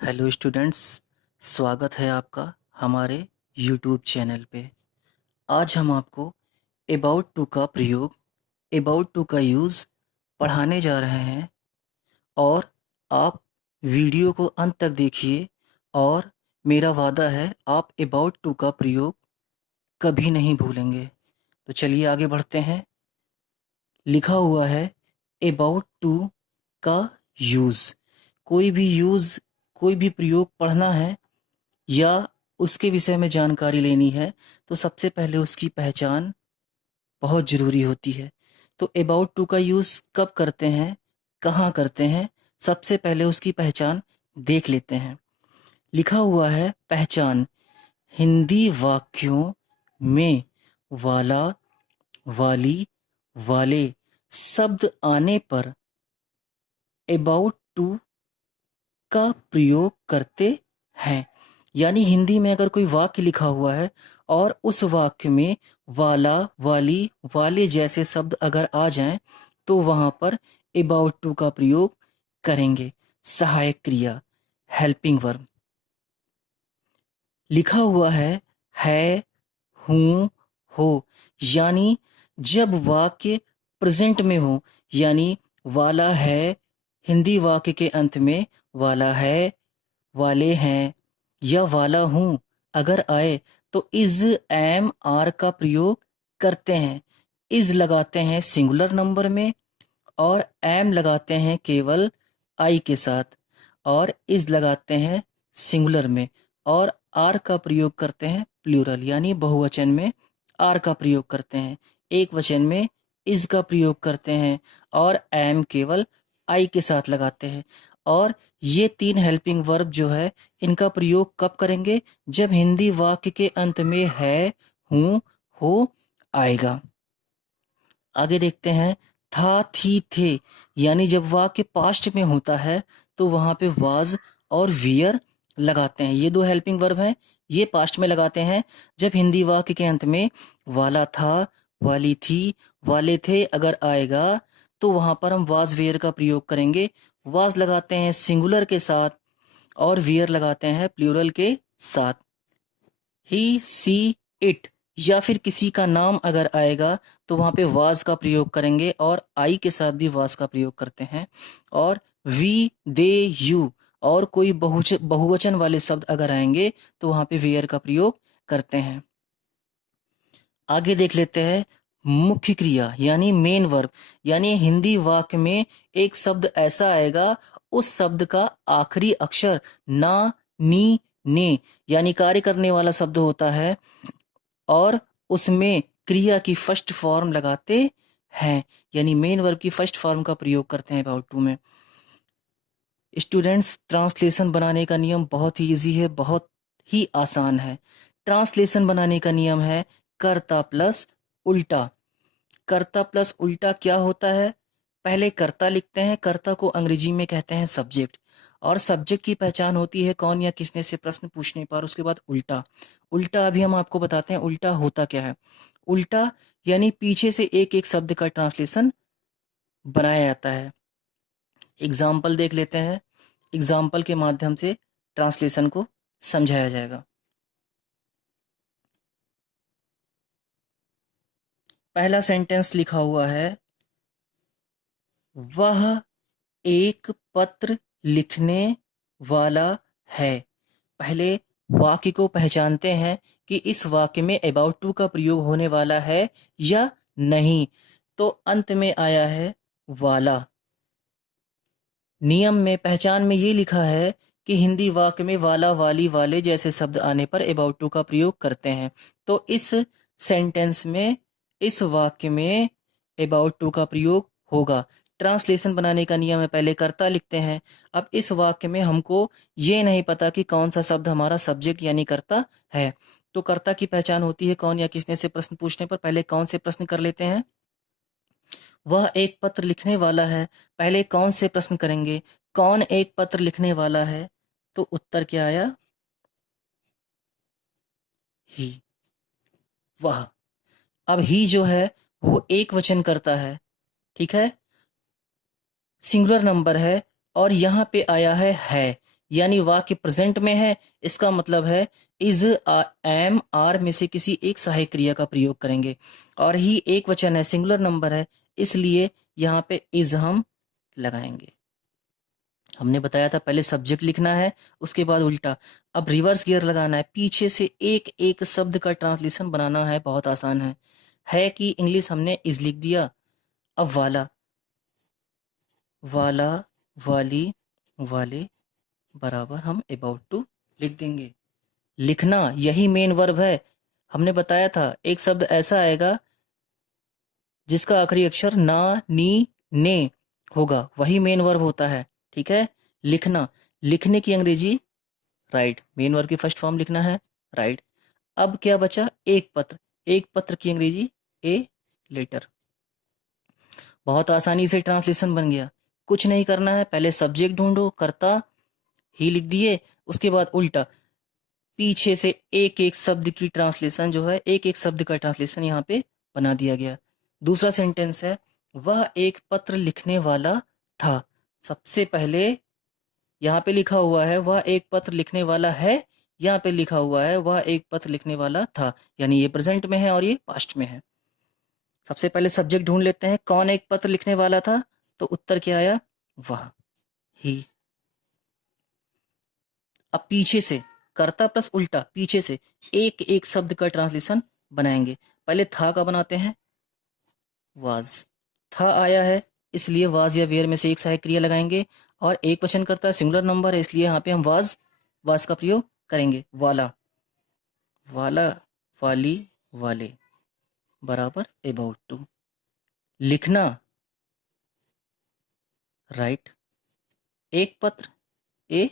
Hello students, स्वागत है आपका हमारे यूट्यूब चैनल पे। आज हम आपको अबाउट टू का प्रयोग, अबाउट टू का यूज़ पढ़ाने जा रहे हैं और आप वीडियो को अंत तक देखिए और मेरा वादा है आप अबाउट टू का प्रयोग कभी नहीं भूलेंगे। तो चलिए आगे बढ़ते हैं। लिखा हुआ है अबाउट टू का यूज़। कोई भी प्रयोग पढ़ना है या उसके विषय में जानकारी लेनी है तो सबसे पहले उसकी पहचान बहुत ज़रूरी होती है। तो अबाउट टू का यूज़ कब करते हैं, कहाँ करते हैं, सबसे पहले उसकी पहचान देख लेते हैं। लिखा हुआ है पहचान, हिंदी वाक्यों में वाला, वाली, वाले शब्द आने पर अबाउट टू का प्रयोग करते हैं। यानी हिंदी में अगर कोई वाक्य लिखा हुआ है और उस वाक्य में वाला, वाली, वाले जैसे शब्द अगर आ जाएं तो वहां पर अबाउट टू का प्रयोग करेंगे। सहायक क्रिया, हेल्पिंग वर्ब। लिखा हुआ है, हूं, हो। यानी जब वाक्य प्रेजेंट में हो, यानी वाला है, हिंदी वाक्य के अंत में वाला है, वाले हैं या वाला हूं अगर आए तो इज, एम, आर का प्रयोग करते हैं। इज लगाते हैं सिंगुलर नंबर में और एम लगाते हैं केवल आई के साथ, और इज लगाते हैं सिंगुलर में, और आर का प्रयोग करते हैं प्लूरल यानी बहुवचन में आर का प्रयोग करते हैं। एक वचन में इज का प्रयोग करते हैं और एम केवल आई के साथ लगाते हैं। और ये तीन हेल्पिंग वर्ब जो है इनका प्रयोग कब करेंगे, जब हिंदी वाक्य के अंत में है, हूं, हो आएगा। आगे देखते हैं, था, थी, थे। यानी जब वाक्य पास्ट में होता है तो वहां पे वाज और वियर लगाते हैं। ये दो हेल्पिंग वर्ब हैं, ये पास्ट में लगाते हैं। जब हिंदी वाक्य के अंत में वाला था, वाली थी, वाले थे अगर आएगा तो वहां पर हम वाज वेयर का प्रयोग करेंगे। वाज लगाते हैं सिंगुलर के साथ और वियर लगाते हैं प्लूरल के साथ। ही, सी, इट या फिर किसी का नाम अगर आएगा तो वहां पे वाज का प्रयोग करेंगे और आई के साथ भी वाज का प्रयोग करते हैं। और वी, दे, यू और कोई बहुवचन वाले शब्द अगर आएंगे तो वहां पे वेयर का प्रयोग करते हैं। आगे देख लेते हैं, मुख्य क्रिया यानी मेन वर्ब। यानी हिंदी वाक्य में एक शब्द ऐसा आएगा, उस शब्द का आखिरी अक्षर ना, नी, ने यानी कार्य करने वाला शब्द होता है और उसमें क्रिया की फर्स्ट फॉर्म लगाते हैं। यानी मेन वर्ब की फर्स्ट फॉर्म का प्रयोग करते हैं अबाउट टू में। स्टूडेंट्स, ट्रांसलेशन बनाने का नियम बहुत ही इजी है, बहुत ही आसान है। ट्रांसलेशन बनाने का नियम है कर्ता प्लस उल्टा। कर्ता प्लस उल्टा क्या होता है, पहले कर्ता लिखते हैं, कर्ता को अंग्रेजी में कहते हैं सब्जेक्ट, और सब्जेक्ट की पहचान होती है कौन या किसने से प्रश्न पूछने पर। उसके बाद उल्टा। उल्टा अभी हम आपको बताते हैं उल्टा होता क्या है। उल्टा यानी पीछे से एक एक शब्द का ट्रांसलेशन बनाया जाता है। एग्जाम्पल देख लेते हैं, एग्जाम्पल के माध्यम से ट्रांसलेशन को समझाया जाएगा। पहला सेंटेंस लिखा हुआ है, वह एक पत्र लिखने वाला है। पहले वाक्य को पहचानते हैं कि इस वाक्य में अबाउट टू का प्रयोग होने वाला है या नहीं। तो अंत में आया है वाला। नियम में, पहचान में ये लिखा है कि हिंदी वाक्य में वाला, वाली, वाले जैसे शब्द आने पर अबाउट टू का प्रयोग करते हैं। तो इस सेंटेंस में, इस वाक्य में अबाउट टू का प्रयोग होगा। ट्रांसलेशन बनाने का नियम है, पहले कर्ता लिखते हैं। अब इस वाक्य में हमको ये नहीं पता कि कौन सा शब्द हमारा सब्जेक्ट यानी कर्ता है, तो कर्ता की पहचान होती है कौन या किसने से प्रश्न पूछने पर। पहले कौन से प्रश्न कर लेते हैं, वह एक पत्र लिखने वाला है। पहले कौन से प्रश्न करेंगे, कौन एक पत्र लिखने वाला है, तो उत्तर क्या आया, ही, वह। अब ही जो है वो एक वचन करता है, ठीक है, सिंगुलर नंबर है, और यहाँ पे आया है, यानी वाक्य प्रेजेंट में है, इसका मतलब है इज, एम, आर में से किसी एक सहायक क्रिया का प्रयोग करेंगे। और ही एक वचन है, सिंगुलर नंबर है, इसलिए यहाँ पे इज हम लगाएंगे। हमने बताया था पहले सब्जेक्ट लिखना है, उसके बाद उल्टा। अब रिवर्स गियर लगाना है, पीछे से एक एक शब्द का ट्रांसलेशन बनाना है, बहुत आसान है कि इंग्लिश हमने इज लिख दिया। अब वाला, वाला, वाली, वाले बराबर हम अबाउट टू लिख देंगे। लिखना यही मेन वर्ब है। हमने बताया था एक शब्द ऐसा आएगा जिसका आखिरी अक्षर ना, नी, ने होगा, वही मेन वर्ब होता है। ठीक है, लिखना, लिखने की अंग्रेजी राइट, मेन वर्ब की फर्स्ट फॉर्म लिखना है राइट। अब क्या बचा, एक पत्र, एक पत्र की अंग्रेजी ए लेटर। बहुत आसानी से ट्रांसलेशन बन गया। कुछ नहीं करना है, पहले सब्जेक्ट ढूंढो, कर्ता ही लिख दिए, उसके बाद उल्टा, पीछे से एक एक शब्द की ट्रांसलेशन जो है, एक एक शब्द का ट्रांसलेशन यहाँ पे बना दिया गया। दूसरा सेंटेंस है, वह एक पत्र लिखने वाला था। सबसे पहले यहाँ पे लिखा हुआ है वह एक पत्र लिखने वाला है, यहाँ पे लिखा हुआ है वह एक पत्र लिखने वाला था, यानी ये प्रेजेंट में है और ये पास्ट में है। सबसे पहले सब्जेक्ट ढूंढ लेते हैं, कौन एक पत्र लिखने वाला था, तो उत्तर क्या आया, वह, ही। अब पीछे से, कर्ता प्लस उल्टा, पीछे से एक एक शब्द का ट्रांसलेशन बनाएंगे। पहले था का बनाते हैं, वाज, था आया है इसलिए वाज या वेयर में से एक सहायक क्रिया लगाएंगे, और एक वचन करता है, सिंगुलर नंबर है, इसलिए यहाँ पे हम वाज का प्रयोग करेंगे। वाला, वाला, वाली, वाले बराबर अबाउट टू। लिखना राइट, एक पत्र ए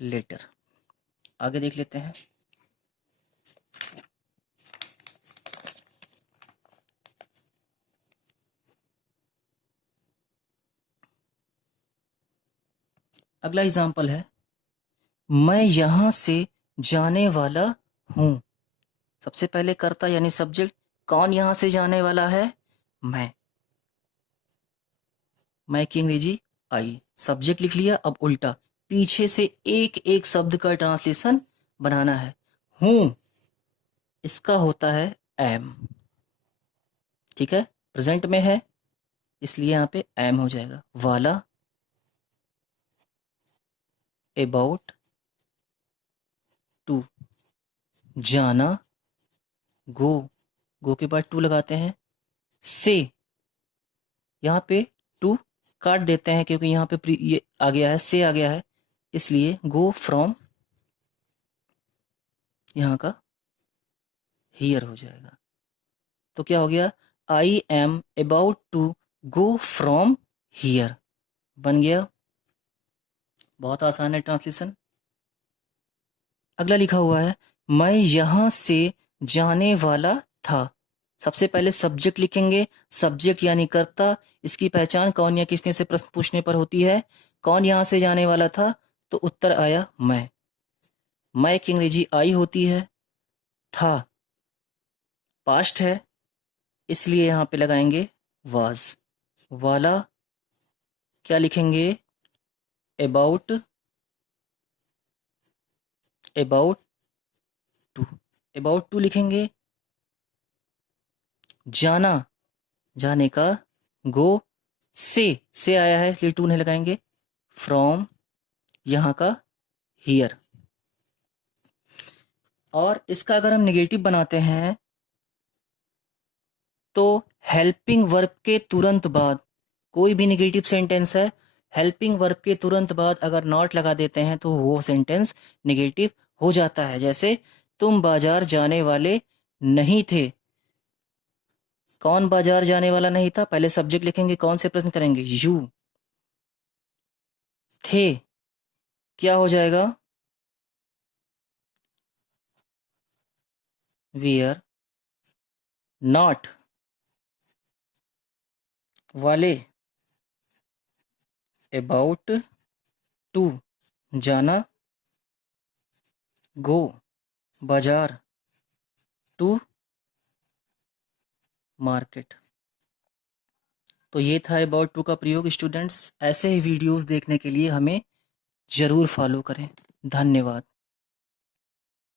लेटर। आगे देख लेते हैं। अगला एग्जाम्पल है, मैं यहां से जाने वाला हूं। सबसे पहले कर्ता यानी सब्जेक्ट, कौन यहां से जाने वाला है, मैं की अंग्रेजी आई। सब्जेक्ट लिख लिया, अब उल्टा, पीछे से एक एक शब्द का ट्रांसलेशन बनाना है। हूं, इसका होता है एम। ठीक है, प्रेजेंट में है इसलिए यहाँ पे एम हो जाएगा। वाला, अबाउट टू, जाना, गो, गो के बाद टू लगाते हैं। से, यहाँ पे टू काट देते हैं क्योंकि यहाँ पे ये आ गया है, से आ गया है, इसलिए गो फ्रॉम यहाँ का हियर हो जाएगा। तो क्या हो गया, I am about to go from here, बन गया। बहुत आसान है ट्रांसलेशन। अगला लिखा हुआ है, मैं यहां से जाने वाला था। सबसे पहले सब्जेक्ट लिखेंगे, सब्जेक्ट यानी कर्ता। इसकी पहचान कौन या किसने से प्रश्न पूछने पर होती है। कौन यहां से जाने वाला था, तो उत्तर आया मैं की अंग्रेजी आई होती है। था पास्ट है इसलिए यहां पे लगाएंगे वाज। वाला क्या लिखेंगे, about, about to, about to लिखेंगे। जाना, जाने का, गो, से आया है इसलिए टू नहीं लगाएंगे, फ्रॉम यहाँ का हियर। और इसका अगर हम निगेटिव बनाते हैं तो हेल्पिंग वर्ब के तुरंत बाद, कोई भी निगेटिव सेंटेंस है, हेल्पिंग वर्ब के तुरंत बाद अगर नॉट लगा देते हैं तो वो सेंटेंस निगेटिव हो जाता है। जैसे तुम बाजार जाने वाले नहीं थे। कौन बाजार जाने वाला नहीं था, पहले सब्जेक्ट लिखेंगे, कौन से प्रश्न करेंगे, यू। थे क्या हो जाएगा, वेयर। नॉट, वाले, अबाउट टू, जाना, गो, बाजार, टू, मार्केट। तो ये था अबाउट टू का प्रयोग स्टूडेंट्स। ऐसे ही वीडियोस देखने के लिए हमें ज़रूर फॉलो करें। धन्यवाद।